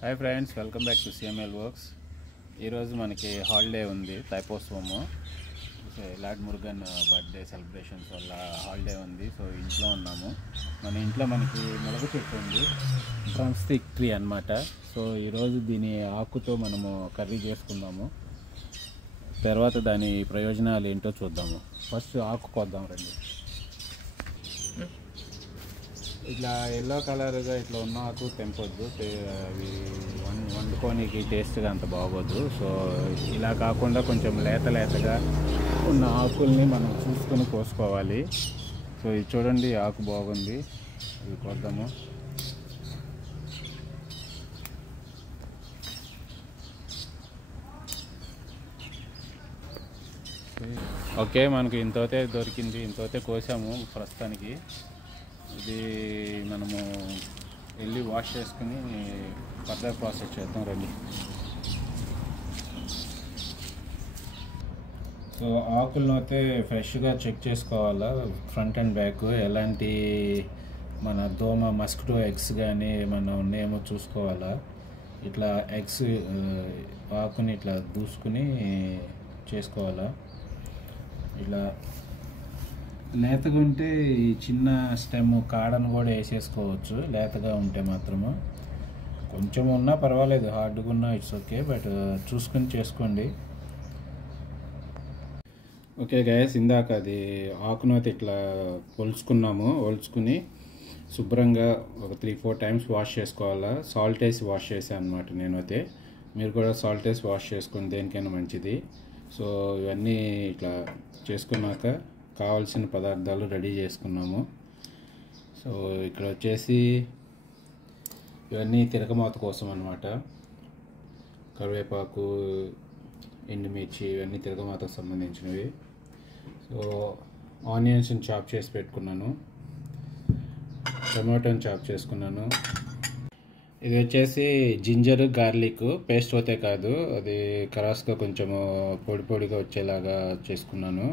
Hi friends, welcome back to CML works. ఈరోజు మనకి holiday ఉంది, తైపోత్సవము. లార్డ్ మురుగన్ బర్త్డే సెలబ్రేషన్స్ వల్ల హాలిడే ఉంది. సో ఇంట్లో ఉన్నాము. మన ఇంట్లో మనకి ములగ చెట్టు ఉంది, డ్రమ్ స్టిక్ ట్రీ అనమాట. సో ఈరోజు దీని ఆకుతో మనము కర్రీ చేసుకుందాము. తర్వాత దాని ప్రయోజనాలు ఏంటో చూద్దాము. ఫస్ట్ ఆకు కొద్దాం రండి. ఇట్లా ఎల్లో కలర్గా ఇట్లా ఉన్న ఆకు తెంపొద్దు, అవి వండుకోనికి టేస్ట్గా అంత బాగోదు. సో ఇలా కాకుండా కొంచెం లేతగా ఉన్న ఆకుల్ని మనం చూసుకొని కోసుకోవాలి. సో ఇది చూడండి, ఆకు బాగుంది, ఇది కొద్దాము. ఓకే, మనకు ఇంతైతే దొరికింది, ఇంతైతే కోసాము ప్రస్తుతానికి. ఇది మనము వెళ్ళి వాష్ చేసుకుని ఫర్దర్ ప్రాసెస్ చేద్దాం రండి. సో ఆకులను అయితే ఫ్రెష్గా చెక్ చేసుకోవాలా, ఫ్రంట్ అండ్ బ్యాక్. ఎలాంటి మన దోమ మస్కిటో ఎగ్స్ కానీ ఏమన్నా ఉన్నాయేమో చూసుకోవాలా. ఇట్లా ఎగ్స్ ఆకుని ఇట్లా దూసుకుని చేసుకోవాలా. ఇట్లా లేతగా ఉంటే ఈ చిన్న స్టెమ్ కాడను కూడా వేసేసుకోవచ్చు, లేతగా ఉంటే మాత్రము. కొంచెం ఉన్నా పర్వాలేదు, హార్డ్గా ఉన్నా ఇట్స్ ఓకే, బట్ చూసుకొని చేసుకోండి. ఓకే గైస్, ఇందాక అది ఆకును అయితే ఇట్లా ఒలుచుకుని శుభ్రంగా ఒక 3-4 టైమ్స్ వాష్ చేసుకోవాలా. సాల్ట్ వేసి వాష్ చేశాను అనమాట నేనైతే. మీరు కూడా సాల్ట్ వేసి వాష్ చేసుకొని దేనికైనా మంచిది. సో ఇవన్నీ ఇట్లా చేసుకున్నాక కావాల్సిన పదార్థాలు రెడీ చేసుకున్నాము. సో ఇక్కడ వచ్చేసి ఇవన్నీ తిరగమాత కోసం అన్నమాట. కరివేపాకు, ఎండుమిర్చి, ఇవన్నీ తిరగమాతకు సంబంధించినవి. సో ఆనియన్స్ని చాప్ చేసి పెట్టుకున్నాను, టమాటోని చాప్ చేసుకున్నాను. ఇది వచ్చేసి జింజర్ గార్లిక్ పేస్ట్ అయితే కాదు, అది కరాస్గా కొంచెము పొడిగా వచ్చేలాగా చేసుకున్నాను.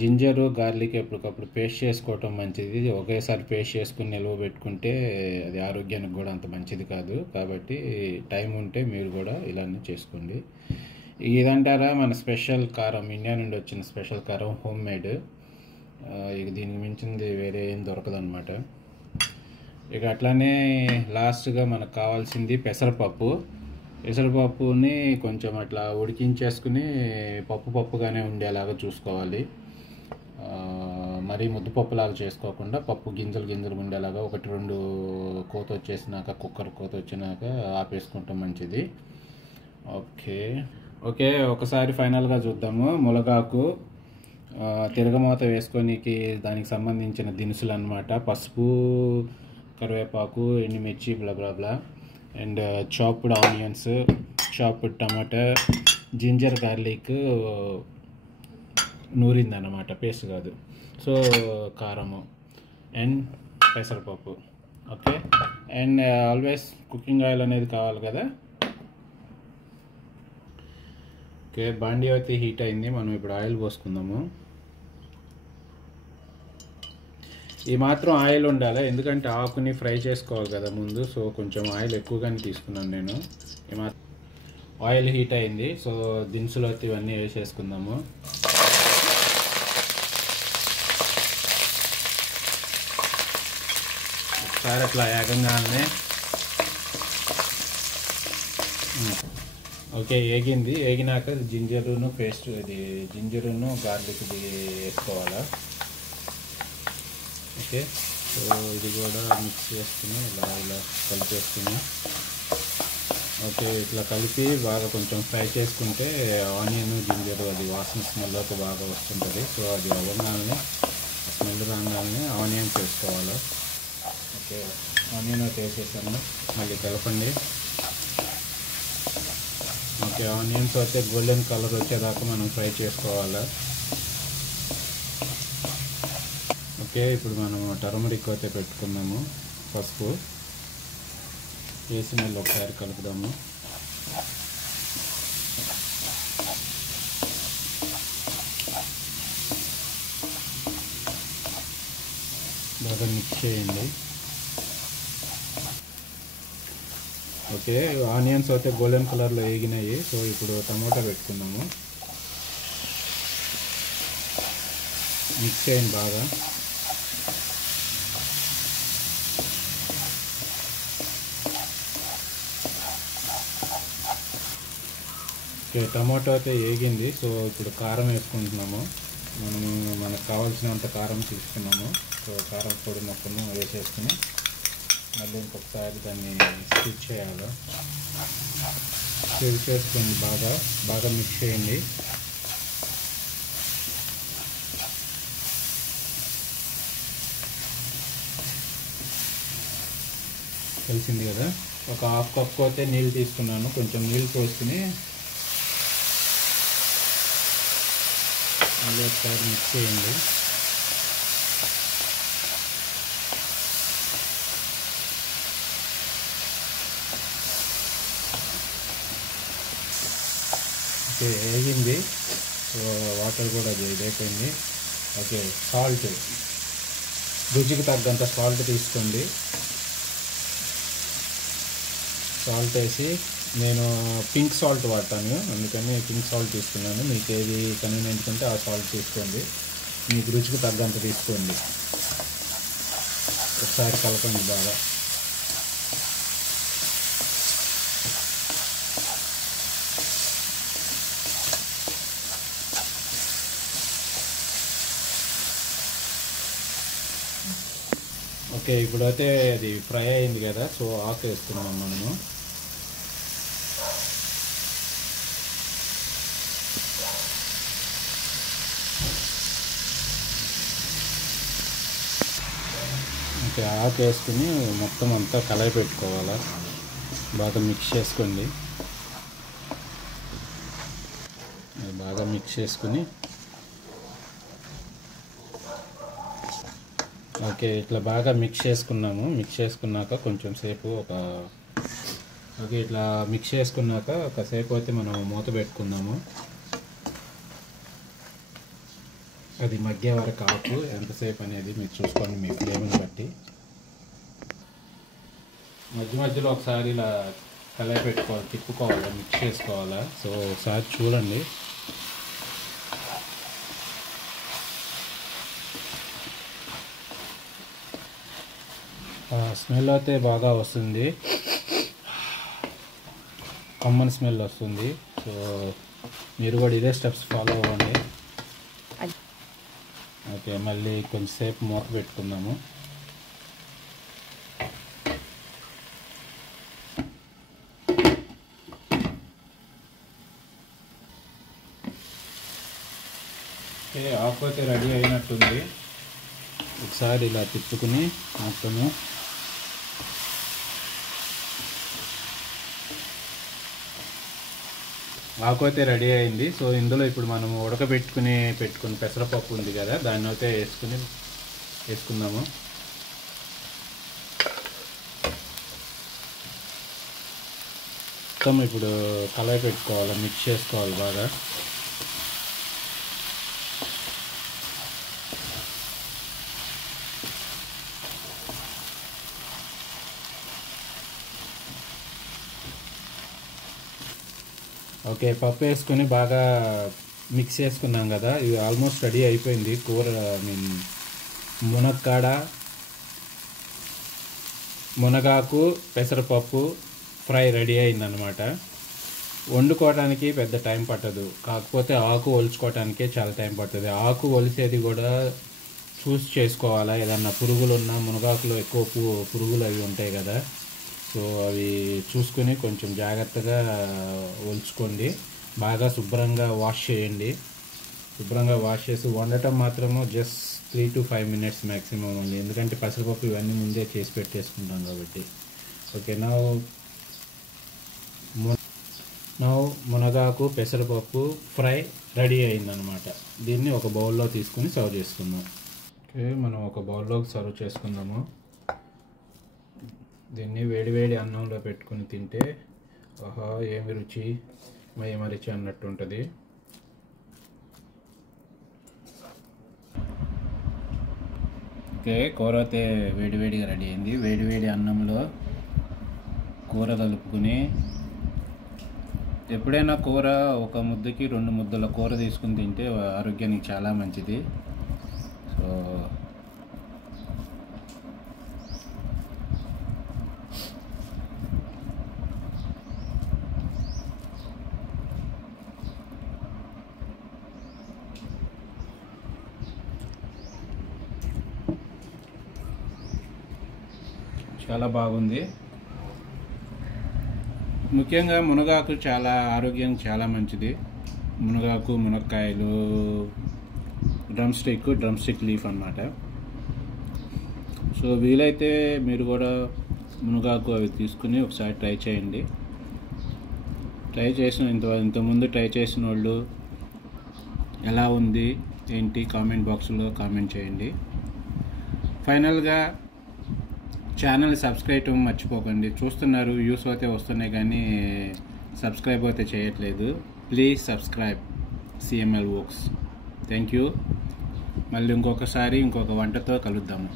జింజరు గార్లిక్ ఎప్పటికప్పుడు పేస్ట్ చేసుకోవటం మంచిది. ఒకేసారి పేస్ట్ చేసుకుని నిల్వ పెట్టుకుంటే అది ఆరోగ్యానికి కూడా అంత మంచిది కాదు. కాబట్టి టైం ఉంటే మీరు కూడా ఇలానే చేసుకోండి. ఇదంటారా మన స్పెషల్ కారం, ఇండియా నుండి వచ్చిన స్పెషల్ కారం, హోమ్ మేడ్. ఇక దీనికి మించింది వేరే ఏం దొరకదన్నమాట. ఇక అట్లానే లాస్ట్గా మనకు కావాల్సింది పెసరపప్పుని కొంచెం అట్లా ఉడికించేసుకుని పప్పుగానే ఉండేలాగా చూసుకోవాలి. మరీ ముద్దపప్పులాగా చేసుకోకుండా పప్పు గింజలు ఉండేలాగా 1-2 కోత వచ్చేసినాక, కుక్కర్ కోత వచ్చినాక ఆపేసుకుంటాం మంచిది. ఓకే ఒకసారి ఫైనల్గా చూద్దాము. ములగాకు, తిరగమాత వేసుకొనికి దానికి సంబంధించిన దినుసులు అన్నమాట. పసుపు, కరివేపాకు, ఎండుమిర్చి, బ్లా and chopped onions, chopped tomato, ginger garlic నూరిందన్నమాట, పేస్ట్ కాదు. సో కారము అండ్ పెసరపప్పు. Okay, and always cooking oil అనేది కావాలి కదా. ఓకే, బాండీ అయితే హీట్ అయింది, మనం ఇప్పుడు ఆయిల్ పోసుకుందాము. ఈ మాత్రం ఆయిల్ ఉండాలి, ఎందుకంటే ఆకుని ఫ్రై చేసుకోవాలి కదా ముందు. సో కొంచెం ఆయిల్ ఎక్కువగానే తీసుకున్నాను నేను. ఈ మాత్రం ఆయిల్ హీట్ అయింది. సో దినుసులు అయితే ఇవన్నీ వేసేసుకుందాము. ఒకసారి అట్లా ఏగంగానే ఓకే ఏగినాక జింజరును గార్లిక్ వేసుకోవాలా. ఓకే, సో ఇది కూడా మిక్స్ చేసుకుని ఇలా కలిపేసుకుని, ఓకే ఇట్లా కలిపి బాగా కొంచెం ఫ్రై చేసుకుంటే ఆనియన్, జింజరు అది వాసన స్మెల్ అయితే బాగా వస్తుంటుంది. సో అది అవ్వగానే, స్మెల్ రాగానే ఆనియన్స్ వేసుకోవాలి. ఓకే, ఆనియన్ అయితే వేసేసాను, మళ్ళీ కలపండి. ఓకే, ఆనియన్స్ అయితే గోల్డెన్ కలర్ వచ్చేదాకా మనం ఫ్రై చేసుకోవాలి. ఓకే, ఇప్పుడు మనం టర్మరిక్ అయితే పెట్టుకున్నాము. పసుపు వేసి మళ్ళీ ఒకసారి కలుపుదాము. బాగా మిక్స్ చేయండి. ఓకే, ఆనియన్స్ అయితే గోల్డెన్ కలర్లో వేగినాయి. సో ఇప్పుడు టమాటా పెట్టుకున్నాము. మిక్స్ చేయండి బాగా. ఓకే, టమాటో అయితే వేగింది. సో ఇప్పుడు కారం వేసుకుంటున్నాము. మనకు కావాల్సినంత కారం తీసుకున్నాము. సో కారం పొడి మొత్తం వేసేసుకుని మళ్ళీ ఇంకొకసారి దాన్ని స్టిచ్ చేయాలి. స్టిచ్ చేసుకొని బాగా బాగా మిక్స్ చేయండి. తెలిసింది కదా. ఒక హాఫ్ కప్ అయితే నీళ్ళు తీసుకున్నాను. కొంచెం నీళ్ళు పోసుకుని మళ్ళీ ఒకసారి మిక్స్ చేయండి. ఓకే, వేగింది. సో వాటర్ కూడా ఇదైపోయింది. ఓకే, సాల్ట్ రుచికి తగ్గంత సాల్ట్ తీసుకోండి. సాల్ట్ వేసి, నేను పింక్ సాల్ట్ వాడతాను, అందుకని పింక్ సాల్ట్ తీసుకున్నాను. మీకు ఏది కన్వీనియంట్ ఉంటే ఆ సాల్ట్ తీసుకోండి. మీకు రుచికి తగ్గంత తీసుకోండి. ఒకసారి కలపండి బాగా. ఓకే, ఇప్పుడైతే అది ఫ్రై అయింది కదా. సో ఆకు వేస్తున్నాం మనము. ఓకే, ఆకు వేసుకుని మొత్తం అంతా కలయి పెట్టుకోవాలా. బాగా మిక్స్ చేసుకోండి. బాగా మిక్స్ చేసుకుని, ఓకే ఇట్లా బాగా మిక్స్ చేసుకున్నాము. మిక్స్ చేసుకున్నాక కొంచెం సేపు ఓకే ఇట్లా మిక్స్ చేసుకున్నాక ఒకసేపు అయితే మనం మూత పెట్టుకుందాము. అది మగ్గే వరకు ఆకు ఎంతసేపు అనేది మీరు చూసుకోండి, మీ ఫ్లేమ్ని బట్టి. మధ్య మధ్యలో ఒకసారి ఇలా కలయి పెట్టుకోవాలి, తిప్పుకోవాలి, మిక్స్ చేసుకోవాలా. సో ఒకసారి చూడండి. స్మెల్ అయితే బాగా వస్తుంది, కమ్మన్ స్మెల్ వస్తుంది. సో మీరు కూడా ఇదే స్టెప్స్ ఫాలో అవ్వండి. ఓకే, మళ్ళీ కొంచెంసేపు మూత పెట్టుకుందాము. ఓకే, ఆకు అయితే రెడీ అయినట్టుంది. ఒకసారి ఇలా తిప్పుకుని మొత్తము ఆకు అయితే రెడీ అయింది. సో ఇందులో ఇప్పుడు మనం ఉడకబెట్టుకుని పెసరపప్పు ఉంది కదా, దాన్ని అయితే వేసుకుందాము. మొత్తం ఇప్పుడు కలయి పెట్టుకోవాలి, మిక్స్ చేసుకోవాలి బాగా. ఓకే, పప్పు వేసుకొని బాగా మిక్స్ చేసుకున్నాం కదా. ఇది ఆల్మోస్ట్ రెడీ అయిపోయింది కూర. మునగాకు పెసరపప్పు ఫ్రై రెడీ అయిందనమాట. వండుకోవడానికి పెద్ద టైం పట్టదు, కాకపోతే ఆకు ఒలుచుకోవడానికే చాలా టైం పడుతుంది. ఆకు ఒలిసేది కూడా చూసి చేసుకోవాలా. ఏదన్నా పురుగులు ఉన్నా, మునగాకులో ఎక్కువ పురుగులు అవి ఉంటాయి కదా. సో అవి చూసుకొని కొంచెం జాగ్రత్తగా ఒలుచుకోండి. బాగా శుభ్రంగా వాష్ చేయండి. శుభ్రంగా వాష్ చేసి వండటం మాత్రము జస్ట్ 3 to 5 minutes మ్యాక్సిమం ఉంది, ఎందుకంటే పెసరపప్పు ఇవన్నీ ముందే చేసి పెట్టేసుకుంటాం కాబట్టి. ఓకే, నా మునగాకు పెసరపప్పు ఫ్రై రెడీ అయిందనమాట. దీన్ని ఒక బౌల్లో తీసుకొని సర్వ్ చేసుకుందాం. ఓకే, మనం ఒక బౌల్లోకి సర్వ్ చేసుకుందాము. దీన్ని వేడివేడి అన్నంలో పెట్టుకుని తింటే ఆహా ఏమి రుచి, మయమరిచి అన్నట్టు ఉంటుంది. ఓకే, కూర అయితే వేడివేడిగా రెడీ అయింది. వేడివేడి అన్నంలో కూర కలుపుకుని, ఎప్పుడైనా కూర ఒక ముద్దకి 2 ముద్దల కూర తీసుకుని తింటే ఆరోగ్యానికి చాలా మంచిది. సో చాలా బాగుంది. ముఖ్యంగా మునగాకు చాలా ఆరోగ్యానికి చాలా మంచిది. మునగాకు, మునక్కాయలు, డ్రమ్ స్టిక్ లీఫ్ అన్నమాట. సో వీలైతే మీరు కూడా మునగాకు అవి తీసుకుని ఒకసారి ట్రై చేయండి. ఇంతకుముందు ట్రై చేసిన వాళ్ళు ఎలా ఉంది ఏంటి కామెంట్ బాక్స్లో కామెంట్ చేయండి. ఫైనల్గా ఛానల్ సబ్స్క్రైబ్ మర్చిపోకండి. చూస్తున్నారు, వ్యూస్ అయితే వస్తున్నాయి కానీ సబ్స్క్రైబ్ అయితే చేయట్లేదు. Please subscribe CML Works. Thank you. మళ్ళీ ఇంకొక వంటతో కలుద్దాము.